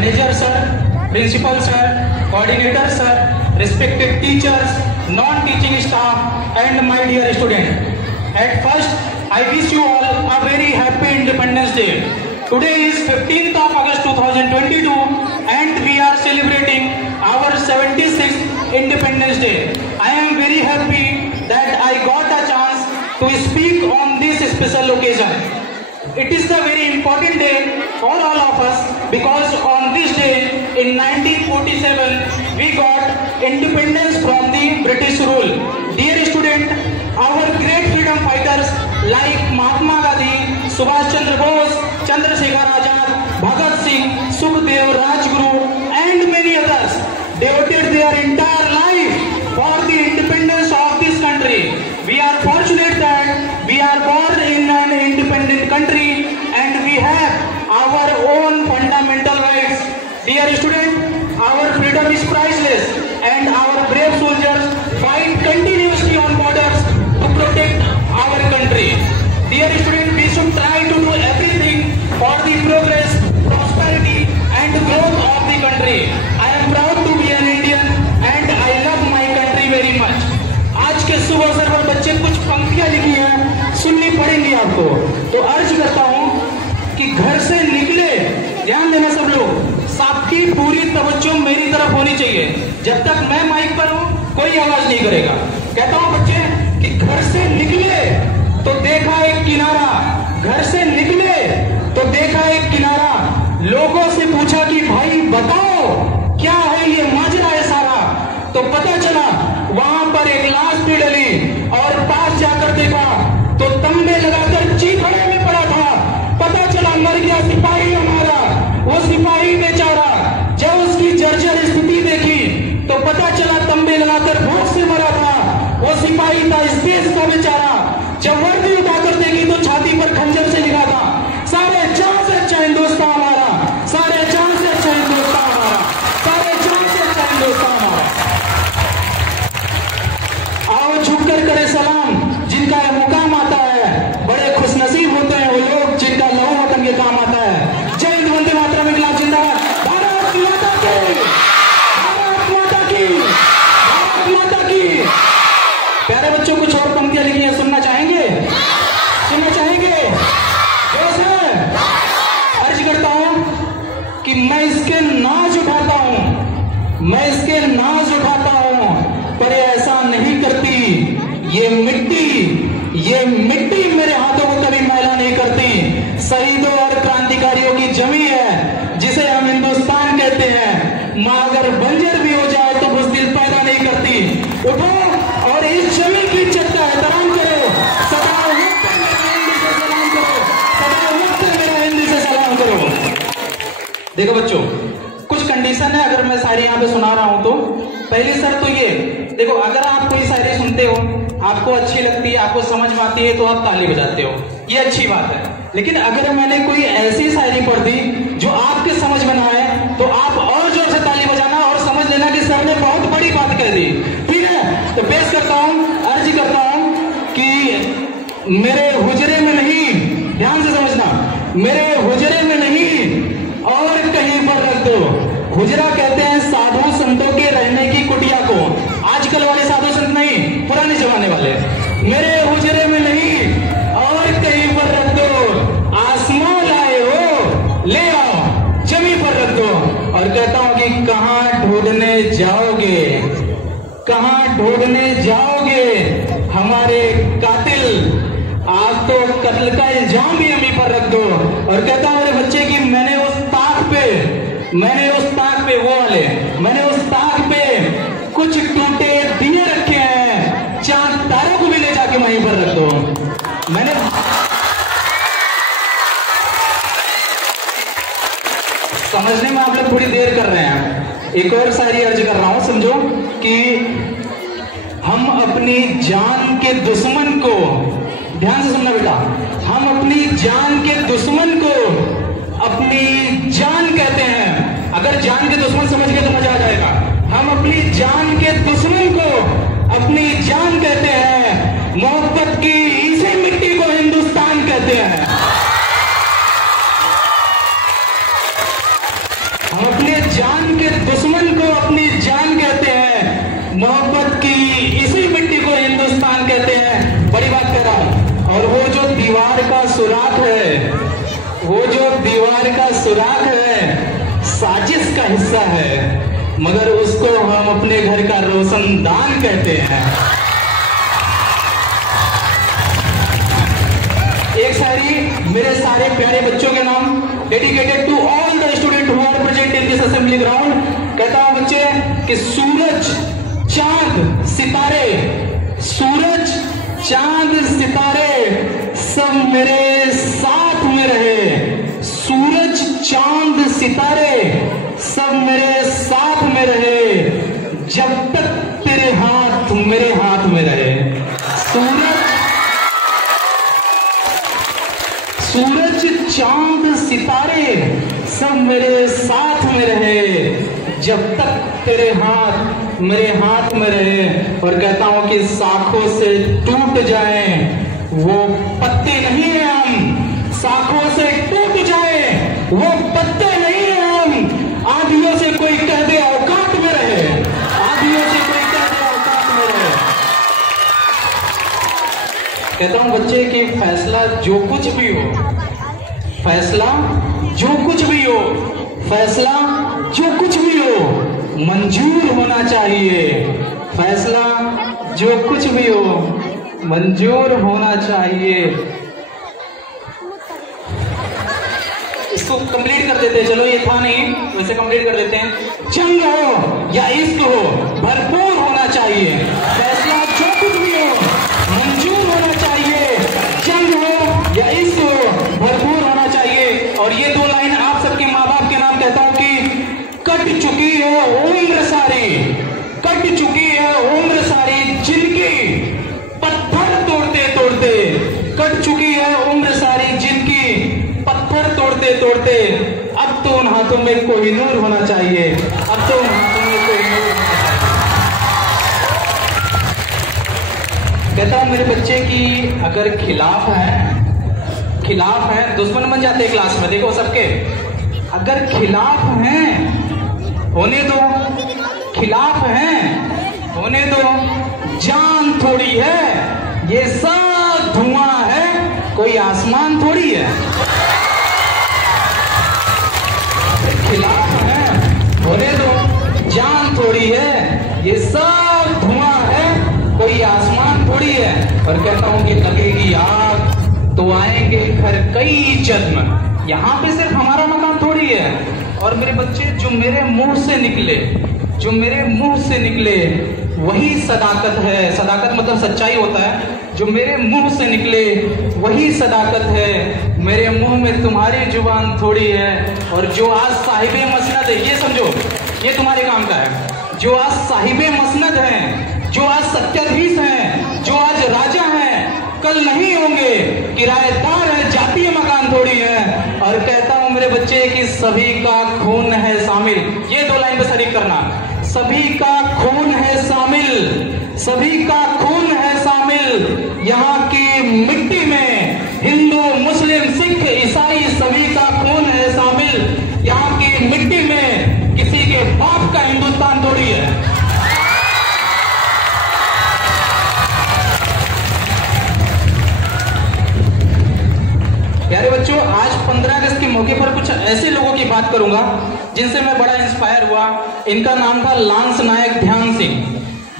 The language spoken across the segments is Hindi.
Manager sir, principal sir, coordinator sir, respected teachers, non-teaching staff, and my dear student. At first, I wish you all a very happy Independence Day. Today is 15th of August 2022 and we are celebrating our 76th Independence Day. I am very happy that I got a chance to speak on this special occasion. It is a very important day for all of us because on this day in 1947 we got independence from the British rule. Dear student, our great freedom fighters like Mahatma Gandhi, Subhash Chandra Bose, Chandrasekhar Azad, Bhagat Singh, Sukhdev, Rajguru and many others devoted their entire life for the independence of this country. We are fortunate that we are born in an independent country and we have our own fundamental rights. Dear student, our freedom is priceless and our brave soldiers fight continuously on borders to protect our country. Dear student, we should try to do everything for the progress, prosperity and growth of the country. I am proud to be an Indian and I love my country very much. आज के शुभ अवसर पर बच्चे कुछ पंक्तियां लिखी हैं, सुननी पड़ेंगी आपको, तो अर्ज करता हूं कि घर से निकले, ध्यान देना सब लोग, सबकी पूरी तवज्जो मेरी तरफ होनी चाहिए। जब तक मैं माइक पर हूं कोई आवाज नहीं करेगा। कहता हूं बच्चे कि घर से निकले तो देखा एक किनारा, घर से निकले तो देखा एक किनारा, लोगों से पूछा कि भाई बताओ क्या है ये माजरा है सारा, तो पता चला वहां पर एक लाश भी डली और पास जाकर देखा तो तंबे लगाकर चीखने में पड़ा था। पता चला मर गया सिपाही हमारा, वो सिपाही बेचारा। जब उसकी जर्जर स्थिति देखी तो पता चला तंबे लगाकर भूख से मरा था, वो सिपाही था इस देश का बेचारा। जब वर्दी उठाकर देखी तो छाती पर खंजर से लिखा था, सारे जान से अच्छा हिंदुस्तान हमारा, सारे जान से अच्छा हिंदुस्तान हमारा, सारे जान से अच्छा हिंदुस्तान हमारा। आओ झुककर करे सलाम जिनका यह मुकाम आता है, बड़े खुशनसीब होते हैं वो लोग जिनका लहू वतन के काम आता है। जय हिंद, वंदे मातरम, इंकलाब जिंदाबाद, भारत माता की, भारत माता की, भारत माता की। प्यारे बच्चों, कुछ और पंक्तियां लिखी हैं, सुनना चाहेंगे? सुनना चाहेंगे? जोश है? अर्ज करता हूं कि मैं इसके नाज उठाता हूं, मैं इसके नाज उठाता हूं, पर ऐसा नहीं करती ये मिट्टी मेरे हाथों को कभी मैला नहीं करती। शहीदों और क्रांतिकारियों की जमी है जिसे हम हिंदुस्तान कहते हैं, मां अगर बंजर भी हो जाए तो बुज़दिल पैदा नहीं करती। उठो और इस जमी की इज्जत का एहतराम करो, सदा वक्त मेरा हिंदी से सलाम करो, सदा वक्त मेरा हिंदी से सलाम करो। देखो बच्चों, कुछ कंडीशन है अगर मैं शायरी यहाँ पे सुना रहा हूं तो। पहली शर्त तो ये, देखो अगर आप कोई शायरी सुनते हो, आपको अच्छी लगती है, आपको समझ में आती है तो आप ताली बजाते हो, ये अच्छी बात है। लेकिन अगर मैंने कोई ऐसी शायरी पढ़ दी जो आपके समझ में ना आए तो आप और जोर से ताली बजाना और समझ लेना कि सर ने बहुत बड़ी बात कह दी। ठीक है, तो पेश करता हूं, अर्ज करता हूं कि मेरे हुजरे में नहीं, ध्यान से समझना, मेरे हुजरे में नहीं और कहीं पर रख दो। हुजरा कहते हैं साधु संतों के रहने की कुटिया को, आजकल वाले साधु संत नहीं, पुराने जमाने वाले। मेरे हुजरे में नहीं और कहीं पर रख दो, आसमां लाए हो ले आओ जमी पर रख दो। और कहता हूं कि कहां ढूंढने जाओगे, कहां ढूंढने जाओगे हमारे कातिल, आज तो कत्ल का इल्जाम भी हमी पर रख दो। और कहता हूं मेरे बच्चे की मैंने उस ताक पे वो वाले, मैंने उस ताक पे कुछ टूटे दिए रखे हैं, चांद तारों को भी ले जाके वहीं पर रख दो। मैंने समझने में आप लोग थोड़ी देर कर रहे हैं। एक और शायरी अर्ज कर रहा हूं, समझो कि हम अपनी जान के दुश्मन को, ध्यान से सुनना बेटा, हम अपनी जान के दुश्मन को अपनी जान कहते हैं। अगर जान के दुश्मन समझ गए तो मजा आ जाएगा। हम अपनी जान के दुश्मन को अपनी जान कहते हैं, मोहब्बत की इसी मिट्टी को हिंदुस्तान कहते हैं। हम सुराख है, वो जो दीवार का सुराख है साजिश का हिस्सा है, मगर उसको हम अपने घर का रोशनदान कहते हैं। एक शायरी मेरे सारे प्यारे बच्चों के नाम, dedicated to all the student who are present in this assembly ground. कहता हूं बच्चे कि सूरज चांद सितारे, सूरज चांद सितारे सब मेरे साथ में रहे, सूरज चांद सितारे सब मेरे साथ में रहे, जब तक तेरे हाथ मेरे हाथ में रहे। सूरज चांद सितारे सब मेरे साथ में रहे, जब तक तेरे हाथ मेरे हाथ में रहे। और कहता हूं कि शाखों से टूट जाएं वो पत्ते नहीं है हम, शाखों से टूट जाए वो पत्ते नहीं है हम, आंधियों से कोई कह दे औकात में रहे, आंधियों से कोई कह दे औकात में रहे। कहता हूं बच्चे कि फैसला जो कुछ भी हो, फैसला जो कुछ भी हो, फैसला जो कुछ भी हो मंजूर होना चाहिए, फैसला जो कुछ भी हो मंजूर होना चाहिए। इसको कंप्लीट कर देते हैं, चलो ये था नहीं वैसे कंप्लीट कर देते हैं। जंग हो या इश्क हो भरपूर होना चाहिए, फैसला जो कुछ भी हो मंजूर होना चाहिए, जंग हो या इश्क हो भरपूर होना चाहिए। और ये दो लाइन आप सबके माँ बाप के नाम कहता हूं कि कट चुकी है उम्र सारी, कट चुकी है उम्र सारी जिनकी पत्थर तोड़ते तोड़ते, कट चुकी है उम्र सारी जिनकी पत्थर तोड़ते तोड़ते, अब तो उन हाथों में कोहिनूर होना चाहिए, अब तो उन हाथों में कोहिनूर होना चाहिए। कहता हूं मेरे बच्चे की अगर खिलाफ है दुश्मन बन जाते हैं क्लास में, देखो सबके, अगर खिलाफ हैं होने दो, खिलाफ हैं होने दो, जान थोड़ी है ये सब धुआं है, कोई आसमान थोड़ी है। खिलाफ है होने दो, जान थोड़ी है ये सब धुआं है, कोई आसमान थोड़ी है। और कहता हूं कि लगेगी आग तो आएंगे घर कई जन्म, यहाँ पे सिर्फ हमारा मकान थोड़ी है। और मेरे बच्चे जो मेरे मुंह से निकले, जो मेरे मुंह से निकले वही सदाकत है, सदाकत मतलब सच्चाई होता है, जो मेरे मुंह से निकले वही सदाकत है, मेरे मुंह में तुम्हारी जुबान थोड़ी है। और जो आज साहिबे मसनद है, ये समझो ये तुम्हारे काम का है, जो आज साहिबे मसनद हैं, जो आज सत्याधीश हैं, जो आज राजा हैं, कल नहीं होंगे, किराएदार है, जातीय मकान थोड़ी है। और कहता हूं मेरे बच्चे कि सभी का खून है शामिल, ये दो लाइन पे शरीक करना, सभी का खून है शामिल, सभी का खून है शामिल, यहाँ की मिट्टी में हिंदू मुस्लिम सिख ईसाई सभी का खून है शामिल, यहाँ की मिट्टी में किसी के बाप का हिंदुस्तान थोड़ी है। प्यारे बच्चों, आज 15 अगस्त के मौके पर कुछ ऐसे लोगों की बात करूंगा जिनसे मैं बड़ा इंस्पायर हुआ। इनका नाम था लांस नायक ध्यान सिंह।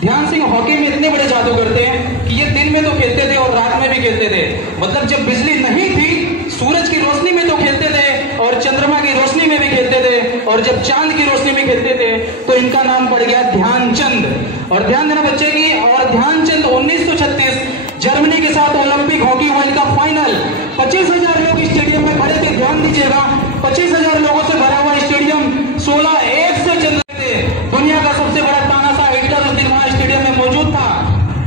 ध्यान सिंह हॉकी में इतने बड़े जादूगर थे कि ये दिन में तो खेलते थे और रात में भी खेलते थे, मतलब जब बिजली नहीं थी सूरज की रोशनी में तो खेलते थे और चंद्रमा की रोशनी में भी खेलते थे, और जब चांद की रोशनी में खेलते थे तो इनका नाम पड़ गया ध्यानचंद। और ध्यान देना बच्चे की, और ध्यानचंद 1936 जर्मनी के साथ ओलंपिक हॉकी वर्ल्ड का फाइनल, 25,000 लोग स्टेडियम में भरे थे, ध्यान दीजिएगा 25,000 लोगों से भरा हुआ स्टेडियम, 16-1 से चल रहे थे। दुनिया का सबसे बड़ा तानाशाह हिटलर उस दिन वहां स्टेडियम में मौजूद था।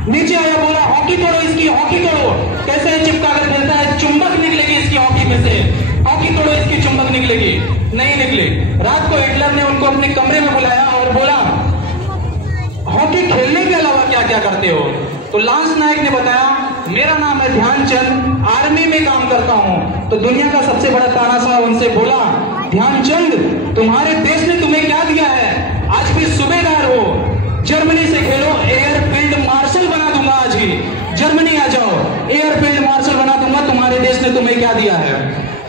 नीचे आया, बोला हॉकी तोड़ो इसकी, हॉकी तोड़ो। कैसे चिपका कर खेलता है, चुंबक निकलेगी इसकी हॉकी में से, हॉकी तोड़ो इसकी चुंबक निकलेगी, नहीं निकली। रात को हिटलर ने उनको अपने कमरे में बुलाया और बोला हॉकी खेलने के अलावा क्या क्या करते हो? तो लांस नायक ने बताया मेरा नाम है ध्यानचंद, आर्मी में काम करता हूं। तो दुनिया का सबसे बड़ा तानाशाह उनसे बोला ध्यानचंद तुम्हारे देश ने तुम्हें क्या दिया है? आज भी सूबेदार हो, जर्मनी से खेलो, एयरफील्ड मार्शल बना दूंगा, आज ही जर्मनी आ जाओ, एयरफील्ड मार्शल बना दूंगा, तुम्हारे देश ने तुम्हें क्या दिया है।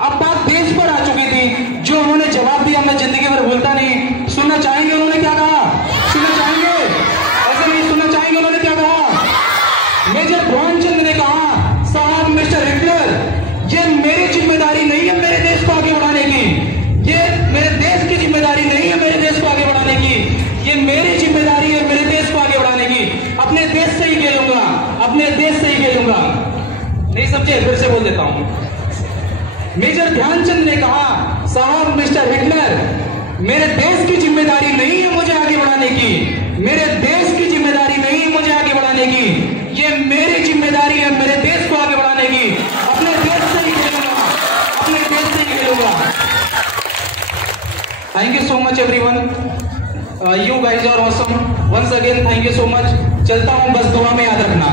अब बात देश पर आ चुकी थी, जो उन्होंने जवाब दिया मैं जिंदगी भर भूलता नहीं। सुनना चाहेंगे उन्होंने क्या कहा? सुनना चाहेंगे? ऐसे नहीं सुनना चाहेंगे उन्होंने क्या कहा? मेजर ध्यानचंद ने कहा, साहब मिस्टर हिटलर, ये मेरी जिम्मेदारी नहीं है मेरे देश को आगे बढ़ाने की, ये मेरे देश की जिम्मेदारी नहीं है मेरे देश को आगे बढ़ाने की, ये मेरी जिम्मेदारी है मेरे देश को आगे बढ़ाने की। अपने देश से ही खेलूंगा, अपने देश से ही खेलूंगा। नहीं समझे? फिर से बोल देता हूं। मेजर ध्यानचंद ने कहा, साहब मिस्टर हिटलर, मेरे देश की जिम्मेदारी नहीं है मुझे आगे बढ़ाने की, मेरे देश की जिम्मेदारी नहीं है मुझे आगे बढ़ाने की, ये मेरी जिम्मेदारी है मेरे देश को आगे बढ़ाने की। अपने देश से ही खेलूंगा, अपने देश से ही खेलूंगा। Thank you so much everyone, you guys are awesome. Once again thank you so much. चलता हूं, बस दुआ में याद रखना।